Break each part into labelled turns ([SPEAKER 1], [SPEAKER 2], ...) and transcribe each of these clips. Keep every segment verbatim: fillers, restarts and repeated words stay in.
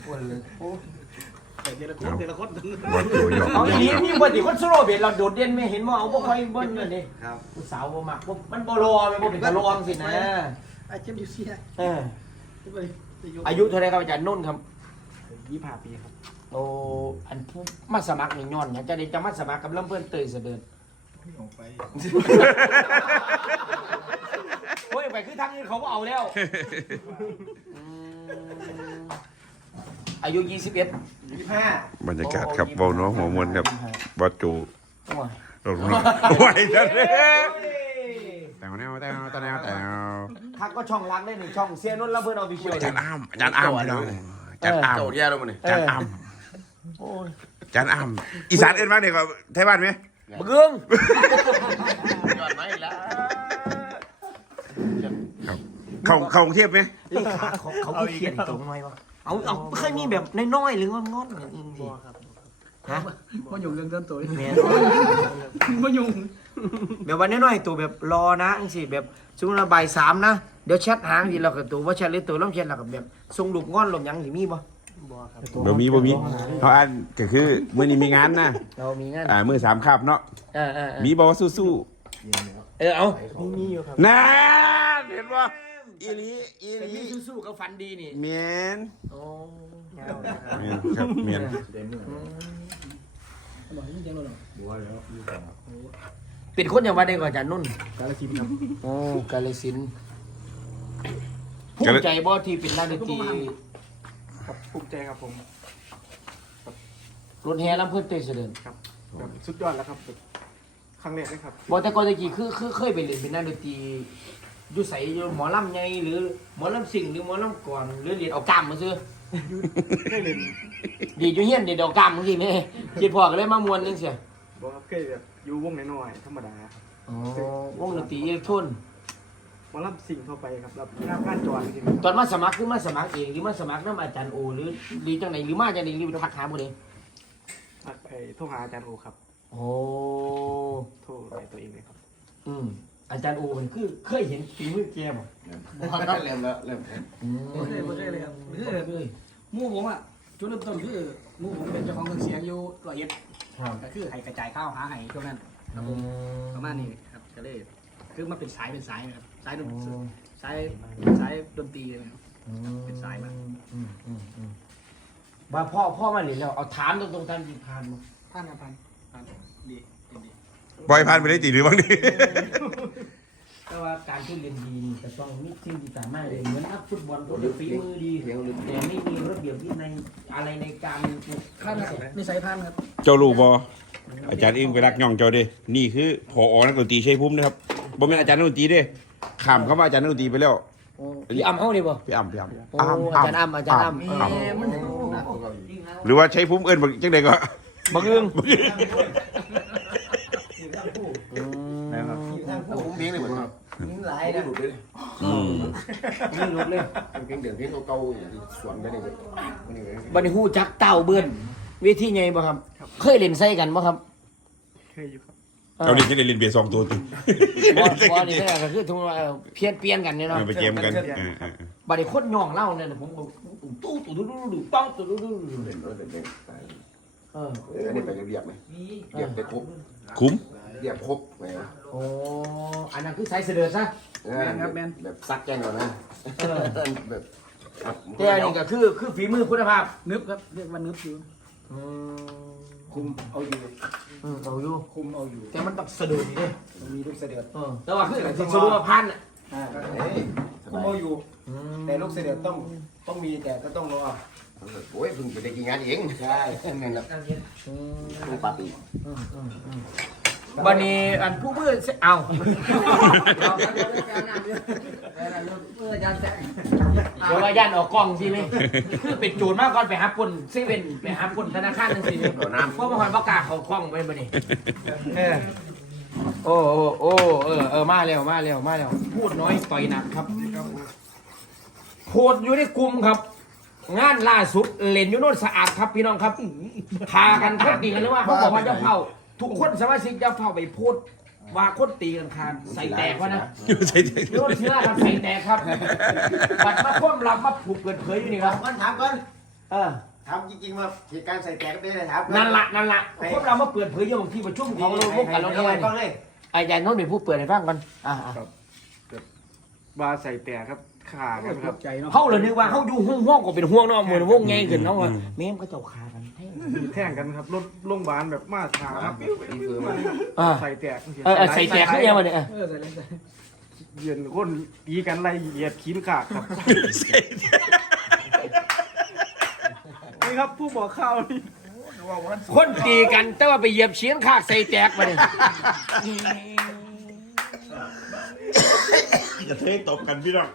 [SPEAKER 1] แต่เดละคนเดละคน
[SPEAKER 2] บอลตัวหยอก
[SPEAKER 3] เอาอย่างนี้พี่บอลที่คนโซโล่เบียดเราโดดเด่นไม่เห็นว่าเอาพวกคอยเบิ้ลเลยนี่
[SPEAKER 1] ครับ
[SPEAKER 3] ผู้สาวบ่มักบ่มันบ่รอมันบ่เป็นตะลองสินะ
[SPEAKER 1] ไอ้เจ็บดิเซีย
[SPEAKER 3] เอออายุเท่าไรครับอาจารย์นุ่นครับ
[SPEAKER 1] ยี่สิบห้าปีครับ
[SPEAKER 3] โอ้อันผู้มาสมัครนี่ย้อนนะจะได้จะมาสมัครกับลำเพื่อนเตยเสด็จ
[SPEAKER 1] ออกไป
[SPEAKER 3] โอ้ยไปคือทางนี้เขาบ่เอาแล้วอายุยี่สิบเอ็ด
[SPEAKER 1] ยี่สิบห้า
[SPEAKER 2] บรรยากาศครับเบาเนาะหัวมวนครับบอลจู
[SPEAKER 3] โอ้ย
[SPEAKER 2] ลงมาไหวจังเลยแต่แนวแต่แนวแต่แนวแต่แนว
[SPEAKER 3] ทักก็ช่องรักได้หนึ่งช่องเสียนุ่นลำเพื่อนออฟฟิเชียล
[SPEAKER 2] อาจารย์อ้ามอาจารย์อ้ามพี่น้องอาจารย์อ้าม
[SPEAKER 4] โจทย์แย่แล้วมันนี่
[SPEAKER 2] อาจารย์อ้าม
[SPEAKER 3] โอ้ย
[SPEAKER 2] อาจารย์อ้ามอีสานเอ็นมากเนี่ยก็ไทยบ้านไหม
[SPEAKER 3] บึ้ง
[SPEAKER 4] ยอดไหมอีกแล้ว
[SPEAKER 2] ครับเข้าเข้ากรุงเทพไหม
[SPEAKER 3] เลขาเขาเขาเขียนตรงไหมวะเอาเอาเคยมีแบบน้อยๆหรืองอนๆอย่างนี้สิฮะ
[SPEAKER 1] พ่อหยุ่งเรื่องเดินตัว
[SPEAKER 3] แม่น
[SPEAKER 1] พ่อหยุ่ง
[SPEAKER 3] แบบว่าน้อยๆตัวแบบรอนะจังสิแบบสมมุติว่าบ่ายสามนะเดี๋ยวแชทหางทีเราก็ตัวว่าแชทหรือตัวล้มแชทเราก็แบบส่งรูปงอนลมยังสิมีบ่
[SPEAKER 2] บ่มีบ่มีเขาอ่านก็คือมื้อนี้มีงานนะ
[SPEAKER 3] เรามีงาน
[SPEAKER 2] อ่ามื้อสามคาบเนาะ
[SPEAKER 3] เออเออ
[SPEAKER 2] มีบอกว่าสู้
[SPEAKER 3] เออเอามีอยู่ครับ
[SPEAKER 2] ๆน่าเห็นบ่อีหลีอีห
[SPEAKER 3] เป็น
[SPEAKER 2] ลี
[SPEAKER 3] มีสู้ๆกับฟันดีนี่
[SPEAKER 2] เมียน
[SPEAKER 3] โอ้
[SPEAKER 2] เมียนครับเมียน
[SPEAKER 1] บอกให้ยังเราหรอ
[SPEAKER 3] เป็นคนอย่างว่าได้ก่อนอาจารย์นุ่น
[SPEAKER 1] กาลสินครับ
[SPEAKER 3] โอ้กาลสินธุ์ภูมิใจบ่ที่เป็นนักดนตรี
[SPEAKER 1] ครับภูมิใจครับผม
[SPEAKER 3] รถแห่ลำเพื่อนเตยเสด็จ
[SPEAKER 1] ครับแบบสุดยอดแล้วครับครั้งแรกเลยครับ
[SPEAKER 3] บ่แต่ก่อนตะกี้คือคือเคยไปเรียนเป็นนักดนตรีอยู่ไสอยู่หมอลำใหญ่หรือหมอลำสิ่งหรือหมอลำก่อนหรือเรียนเอากล้ามมาซื้อ
[SPEAKER 1] เคยเล่น
[SPEAKER 3] ดีอยู่เฮียนเดี๋ยวเอากล้ามจังซี่แม่คิดพอก็เลยมามวนจังซี่
[SPEAKER 1] บอกครับเคยแบบอยู่วงน้อยๆธรรมดาครับ
[SPEAKER 3] อ๋อวงดนตรีอิเล็กโทรน
[SPEAKER 1] มารับสิ่งเข้าไปครับรับงานการจอดจริงๆ
[SPEAKER 3] ตอนมาสมัครคือมาสมัครเองหรือมาสมัครนำอาจารย์โอหรือหรือจังไหนหรือมาจังได๋หรือทักหาบ่ได้
[SPEAKER 1] ครับไปโทรหาอาจารย์โอครับ
[SPEAKER 3] โอ้
[SPEAKER 1] โทรไปตัวเองเลยครับ
[SPEAKER 3] อืมอาจารย์โอมันคือเคยเห็นฝีมือแกบ่
[SPEAKER 4] บอกก็เริ่มแล้วเริ่ม
[SPEAKER 3] อืม
[SPEAKER 1] ไม่เคยไม่เคยเลยครับไม่เคยเลยหมู่ผมอ่ะจุดเริ่มต้นคือหมู่ผมเป็นเจ้าของเครื่องเสียงอยู่ร้อยเอ็ด
[SPEAKER 3] ครับ
[SPEAKER 1] ก็คือให้กระจายข้าวหาให้ช่วงนั้นครับผมประมาณนี้ครับก็เลยคือมันเป็นสายเป็นสายนะครับสายดนตรีสายสายดนตรีเลยครับ เป็นสายมา
[SPEAKER 3] อืมอืมอืมว่าพ่อพ่อมาเรียนแล้วเอาถามตรงๆท่านที่ผ่านมา
[SPEAKER 1] ผ่านครับผ่านผ่านดีดีดี
[SPEAKER 2] ปล่อยผ่านไปได้ตีหรือบางที
[SPEAKER 3] แต่ว่าการที่เรียนดีนี่จะต้องมีสิ่งที่สามารถเรียนเหมือนนักฟุตบอลเขาเรียนฝีมือดีแต่ไม่มีระเบียบวินัยอะไรในการฝึก
[SPEAKER 1] ผ่านครับนิสัยผ่านครับ
[SPEAKER 2] เจ้าลูกบออาจารย์เองไปรักย่องเจ้าเด้นี่คือพอนักดนตรีชัยภูมินะครับบ่แม่นอาจารย์นักดนตรีเด้ข้ามเข้ามาอาจารย์นักดนตรีไปแล้ว
[SPEAKER 3] พี่อ้ำเขาดีป่ะ
[SPEAKER 2] พี่อ้ำพี่อ้ำ
[SPEAKER 3] โอ้อาจารย์อ้ำอาจารย์อ้ำ
[SPEAKER 2] อ้หรือว่าชัยภูมิเอิ้นบักจังได๋ก็
[SPEAKER 3] บังเอิง
[SPEAKER 4] ผมเพียงเลยเหมือนกัน
[SPEAKER 3] ยิงหลายนะ
[SPEAKER 4] หลุดเลย
[SPEAKER 2] อืม
[SPEAKER 3] ยิงหลุดเลย
[SPEAKER 4] เพียงเดี๋ยวเพียงเก่าๆสวนไปเลยมันนี่
[SPEAKER 3] บันฮู้จักเต้าเบิ้นเวทีไงบ่ครับ เคยเล่นใส่กันบ่ครับ
[SPEAKER 1] เคยอยู่ครับ
[SPEAKER 2] เอาดิจะได้เล่นเบียร์สองตัวติ
[SPEAKER 3] บ่บ่นี่ก็คือทุกว่าเพี้ยนเปลี่ยนกันเนี่ยเนาะ
[SPEAKER 2] เอาไปเกมกันเออ
[SPEAKER 3] บัดนี้คนย่องเล่าเนี่ยผมก็ตู้ตู้ตู้ตู้ตู้ต้องตู้ตู้ตู้
[SPEAKER 4] เล่นเล่นเล่น
[SPEAKER 3] เออ
[SPEAKER 4] อันนี้ไปเรียบไหมเรียบไปครบ
[SPEAKER 2] ๆคุ้ม
[SPEAKER 4] เรียบครบไป
[SPEAKER 3] โอ้อันนั้นคือสายเสด็จซะ
[SPEAKER 4] แบบซักแกงก่อนนะแบบ
[SPEAKER 3] แต่อันนี้ก็คือคือฝีมือคุณภาพ
[SPEAKER 1] นึบครับเรียกว่านึบอยู่
[SPEAKER 3] อืม
[SPEAKER 1] คุมเอาอยู่
[SPEAKER 3] อืมเอาอยู่
[SPEAKER 1] คุมเอาอยู่
[SPEAKER 3] แต่มันต้องเสด็จนี่เด้
[SPEAKER 1] มีลูกเสด็จ
[SPEAKER 3] เออแต่ว่าคือสิสรุปว่าพันอ่ะ
[SPEAKER 1] คุมเอาอยู่ แต่ลูกเสด็จต้องต้องมีแต่ก็ต้องรอ
[SPEAKER 4] โอ้ยเพิ่งไปได้กินงานเองใช่เงินแบบ
[SPEAKER 3] อืม
[SPEAKER 4] เพิ่งปาร์ตี้
[SPEAKER 3] อืมอืมอืมบัดนี้อันผู้มือเอาเอาเดี๋ยวว่าย่านออกกล้องสิไหมคือเป็นโจรมากก่อนไปหาปนเซเว่นไปหาปนธนาคารนั่นสิเพราะบางคนประกาศเขาคล้องไปบ่นี่เออโอ้โอ้โอ้เออเออมาแล้วมาแล้วมาแล้วพูดน้อยต่อยหนักครับโพดอยู่ในกลุ่มครับ งานล่าสุดเล่นอยู่โน่นสะอาดครับพี่น้องครับพากันโคตรดีกันเลยว่าเขาบอกว่าจะเผาทุกคนสมาชิกจะเผาไปพูดว่าคนตีกันคานใส่แตกวะนะ
[SPEAKER 2] ใช่ใช่
[SPEAKER 3] โน่นเชื้อครับใส่แตกครับบัดมาคว่ำรับมาผูกเกิดเผยอยู่นี่ครับ
[SPEAKER 1] ก่อนถามก่อน
[SPEAKER 3] เออ
[SPEAKER 4] ถามจริงๆว่าเหตุการณ์ใส่แตกเป็นอะไรครับ
[SPEAKER 3] นั่นละนั่นละพวกเรามาเปิดเผยอยู่ที่ประชุมของเราพวกกันเรา
[SPEAKER 4] เอา
[SPEAKER 3] เอ
[SPEAKER 4] ไว้
[SPEAKER 3] ง
[SPEAKER 4] บ้างเลย
[SPEAKER 3] อาจารย์โน้นเป็นผู้เปิดให้ฟังกันอ่า
[SPEAKER 5] บาใส่แต่ครับขากันครับ
[SPEAKER 1] ใจเนาะ
[SPEAKER 3] เขาเลยนึกว่าเขาอยู่ห้องห้องก็เป็นห่วงเนาะเหมือนวงไงขึ้นเนาะว่าแม่มก็เจ้าคากันแท้
[SPEAKER 5] แท่งกันครับรถโรงพยาบาลแบบมาถามครับ
[SPEAKER 3] อ่า
[SPEAKER 5] ใส่แตก
[SPEAKER 3] เออใส่แตกขึ้นยังมาเนี่ย
[SPEAKER 1] เออใส่เลยใส่
[SPEAKER 5] เย็นคนยีกันไล่เหยียดขี้ขาดครับนี่ครับผู้บอกข่าวนี่
[SPEAKER 3] คนตีกันแต่ว่าไปเหยียบเชียนคากใส่แตกมาเนี่ย
[SPEAKER 2] จะเทตบกันพี่น้อง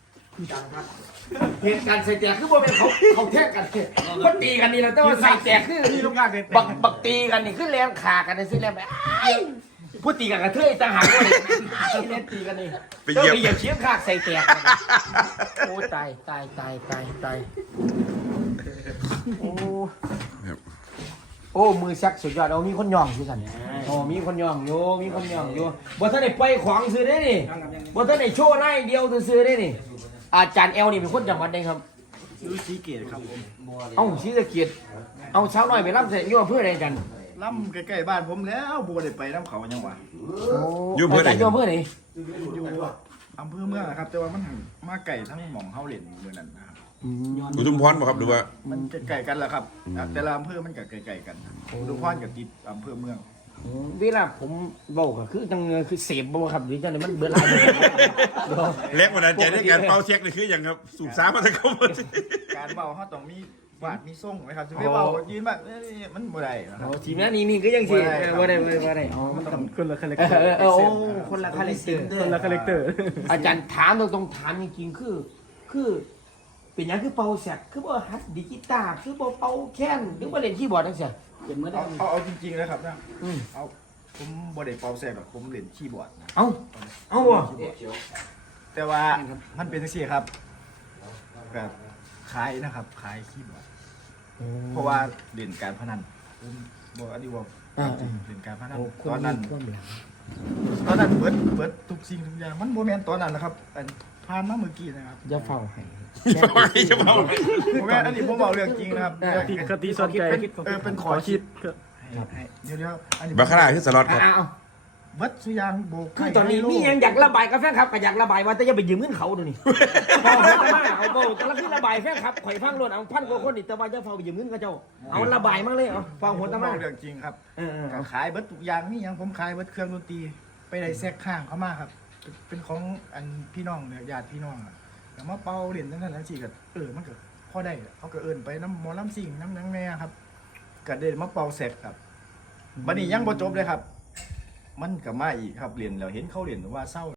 [SPEAKER 3] เหตุการณ์ใส่แตกคือบ่เป็นเขาเขาแทกกันคนตีกันนี่แหละแต่ว่าใส่แตกคือ
[SPEAKER 5] นี่ลูกงานเป็น
[SPEAKER 3] บักบักตีกันนี่คือแรงขากันนี่สิแรงแบบผู้ตีกันกระเทยต่างหากเลยเล่นตีกันนี่
[SPEAKER 2] ไป
[SPEAKER 3] ต้อง
[SPEAKER 2] เหยียบ
[SPEAKER 3] ไปเหยียบเชียนคากใส่แตกโอ้ตายตายตายตายตายโอ้โอ้มือซักสุดยอดเอามีคนย่องสิสันโอ้มีคนย่องอยู่มีคนย่องอยู่บ่ทันได้ไปของซื้อได้นี่บ่ทันได้โชว์ไล่เดียวซื้อได้นี่อาจารย์แอลนี่เป็นคนจังหวัดใดครับ
[SPEAKER 6] ยูซีเกตครับผม
[SPEAKER 3] เอ้าศรีสะเกียดเอาเช้าหน่อยไปรับเสร็จยั่วเพื่ออะไรกัน
[SPEAKER 6] ล่ำใกล้ๆบ้านผมแล้วบัวได้ไปน้ำเขายังวะ
[SPEAKER 2] อยู่เพื่อไหน
[SPEAKER 3] ยั่วเพื่อไหน
[SPEAKER 6] อยู่อำเภอเมืองนะครับ แต่ว่ามันห่างมาไก่ทั้งหม่องเฮาเหรียญเมืองนั้นนะครับ
[SPEAKER 2] อุทุมพรบ่ครับหรือว่า
[SPEAKER 6] มันไก่กันแหละครับ แต่ละอำเภอมันก็ไก่ๆกันดูพรกับติดอำเภอเมือง
[SPEAKER 3] เวลาผมบอกก็คือจังคือเสพบ่ครับหรือจังไดมันเบื่อหลายเลย
[SPEAKER 2] แรงบันดาลใจในการเป่าเช็คนี่คืออย่างครับสูบซ้ำมาตะกบ
[SPEAKER 6] การเบาเขาต้องมีบาดมีส่งไหมครับจะไม่เบายืนแบบเอ้ยมันบ่ได้นะครั
[SPEAKER 3] เอา
[SPEAKER 6] บ
[SPEAKER 3] ทีมนั้นนี่นี่ก็ยังสิบ่ได้บ่ได้บ่ได้อ๋อ
[SPEAKER 6] มันต้อง
[SPEAKER 5] คนละคาแรค
[SPEAKER 3] เอ
[SPEAKER 5] เตอ
[SPEAKER 3] อ
[SPEAKER 5] ร์
[SPEAKER 3] เออโอ้คนละคาแรคเตอร์
[SPEAKER 5] คนละคาแรคเตอร์
[SPEAKER 3] อาจารย์ถามตรงๆถามจริงๆคือ คือเป็นหยังคือเป่าแสกคือบ่ฮัดดิจิตาร์คือบ่เป่าแค้นหรือบ่เล่นคีย์บอร์ดจังซี่
[SPEAKER 1] เป็นเมื่อได้
[SPEAKER 6] เอาเอาเอาจริงๆนะครับนะ
[SPEAKER 3] อืม
[SPEAKER 6] เอาผมบ่ได้เป่าแซกหรอกผมเล่นคีย์บอร์ดนะ
[SPEAKER 3] เอ้าเอ้าบ่
[SPEAKER 6] แต่ว่ามันเป็นจังซี่ครับแบบขายนะครับขายคีย์บอร์ดเพราะว่าเล่นการพนันผมบอกอันนี้ว่า
[SPEAKER 3] อ่า
[SPEAKER 6] เล่นการพนัน
[SPEAKER 3] โอ้ค
[SPEAKER 6] ตอนนั้น
[SPEAKER 3] มีความหลัง
[SPEAKER 6] ตอนนั้นเบิดเบิดทุกสิ่งทุกอย่างมันโมเมนตอนนั้นนะครับอันผ่านมาเมื่อกี้นะครับ
[SPEAKER 3] อย่าเฝ้าให้
[SPEAKER 2] จะเป่า
[SPEAKER 6] โมเมนอันนี้ผมบอกเรื่องจริงนะครับ
[SPEAKER 3] อ่า
[SPEAKER 5] ติคติสนใจ
[SPEAKER 6] เออเป็นขอคิดให้ให้เดี๋ยวเดี๋ยวอันนี้
[SPEAKER 2] บาคาร่าคือสล็อตครับ
[SPEAKER 3] อ้าว
[SPEAKER 6] เบิดสุอยางโบก
[SPEAKER 3] คือตอนนี้มียังอยากระบายกับแฟนคลับก็อยากระบายว่าแต่อย่าไปยืมเงินเขาดูนี่พอเฮ็ดมาเอาบ่แต่ละคือระบายแฟนคลับข่อยฟังรถเอาพันกว่าคนนี่แต่ว่าจะเฝ้าไปยืมเงินเขาเจ้าเอาระบายมาเลยเอาฟังหัวตะ
[SPEAKER 6] บ
[SPEAKER 3] มา
[SPEAKER 6] อกเรื่องจริงครับ
[SPEAKER 3] เออ
[SPEAKER 6] การขายเบิดทุกอย่างนี่ยังผมขายเบิดเครื่องดนตรีไปได้แซกข้างเขามาครับ เป็นของอันพี่น้องเนี่ยญาติพี่น้องอะแต่มาเป่าเหรียญทั้งนั้นทั้งสี่ก็เออมันก็พอได้เขาก็เอินไปน้ำหมอลำสิ่งน้ำนังแน่ครับก็เดินมาเป่าแซกครับบัดนี้ยังบ่จบเลยครับ มันก็มาอีกครับเรียนแล้วเห็นเขาเรียนว่าเศร้า